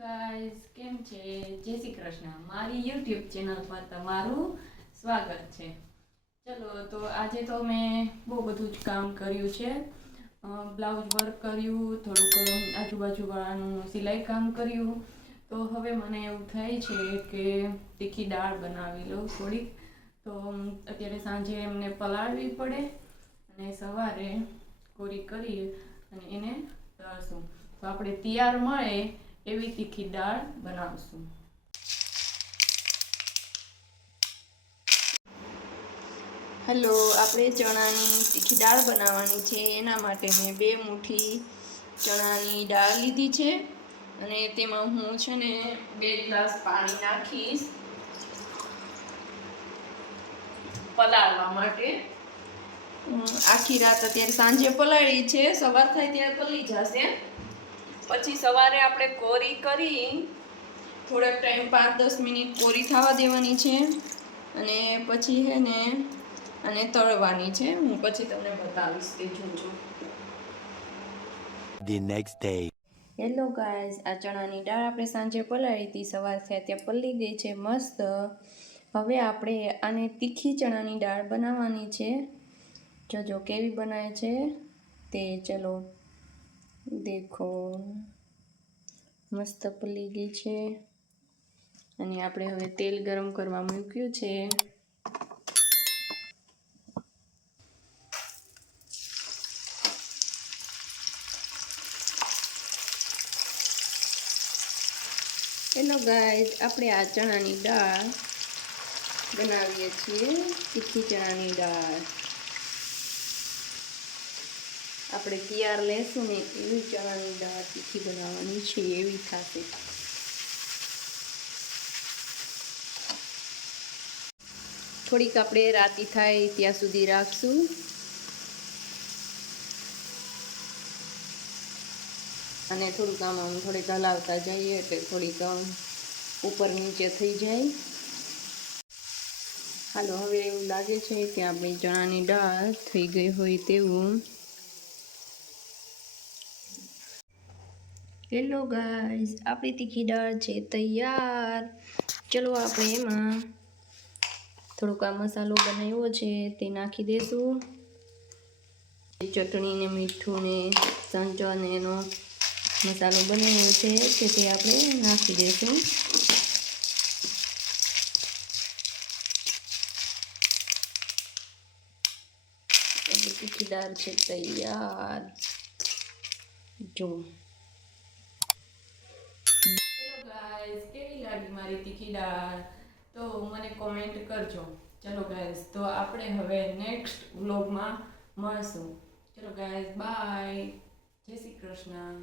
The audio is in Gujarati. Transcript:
ગાઈઝ, કેમ છે? જય શ્રી કૃષ્ણ. મારી યુટ્યુબ ચેનલ પર તમારું સ્વાગત છે. ચલો, તો આજે તો મેં બહુ બધું જ કામ કર્યું છે. બ્લાઉઝ વર્ક કર્યું, થોડુંક આજુબાજુવાળાનું સિલાઈ કામ કર્યું. તો હવે મને એવું થાય છે કે તીખી દાળ બનાવી લઉં થોડીક. તો અત્યારે સાંજે એમને પલાળવી પડે અને સવારે કોરી કરી અને એને તળશું. તો આપણે તૈયાર મળે એવી તીખી દાળ બનાવશું. હેલો, આપણે ચણાની તીખી દાળ બનાવવાની છે. એના માટે મેં 2 મુઠ્ઠી ચણાની દાળ લીધી છે અને તેમાં હું છે ને 2 ગ્લાસ પાણી નાખીશ પલાળવા માટે. આખી રાત અત્યારે સાંજે પલાળી છે, સવાર થાય ત્યારે પલળી જશે. પછી સવારે આપણે કોરી કરી થોડાક ટાઈમ 5-10 મિનિટ કોરી થવા દેવાની છે અને પછી છે ને અને તળવાની છે. હું પછી તમને બતાવીશ તે જોજો. The next day. Hello guys, આ ચણાની દાળ આપણે સાંજે પલાળી હતી, સવાર થયા ત્યાં પલળી ગઈ છે મસ્ત. હવે આપણે આને તીખી ચણાની દાળ બનાવવાની છે. જોજો કેવી બનાવે છે તે. ચલો દેખો, મસ્ત પલળી ગઈ છે અને આપણે હવે તેલ ગરમ કરવા મૂક્યું છે. હેલો ગાઈઝ, આપણે આ ચણાની દાળ બનાવીએ છીએ, તીખી ચણાની દાળ. આપણે તૈયાર લેશું ને એવી ચણાની દાળ તીખી બનાવવાની છે, એવી થશે. થોડીક આપણે રાતી થાય ત્યાં સુધી રાખશું. અને થોડુંક આમ થોડીક હલાવતા જઈએ એટલે થોડીક ઉપર નીચે થઈ જાય. હાલો, હવે એવું લાગે છે કે આપણી ચણાની દાળ થઈ ગઈ હોય તેવું. હેલો ગાઈઝ, આપણી તીખી દાળ છે તૈયાર. ચલો આપણે એમાં થોડોક આ મસાલો બનાવ્યો છે તે નાખી દઈશું. ચટણી ને મીઠું ને સંચળ ને એનો મસાલો બનાવ્યો છે કે તે આપણે નાખી દઈશું. તીખી દાળ છે તૈયાર. જો ગાઈઝ, કેવી લાગી મારી તીખી દાળ? તો મને કોમેન્ટ કરજો. ચલો ગાઈઝ, તો આપણે હવે નેક્સ્ટ વ્લોગમાં મળશું. ચલો ગાઈઝ, બાય. જય શ્રી કૃષ્ણ.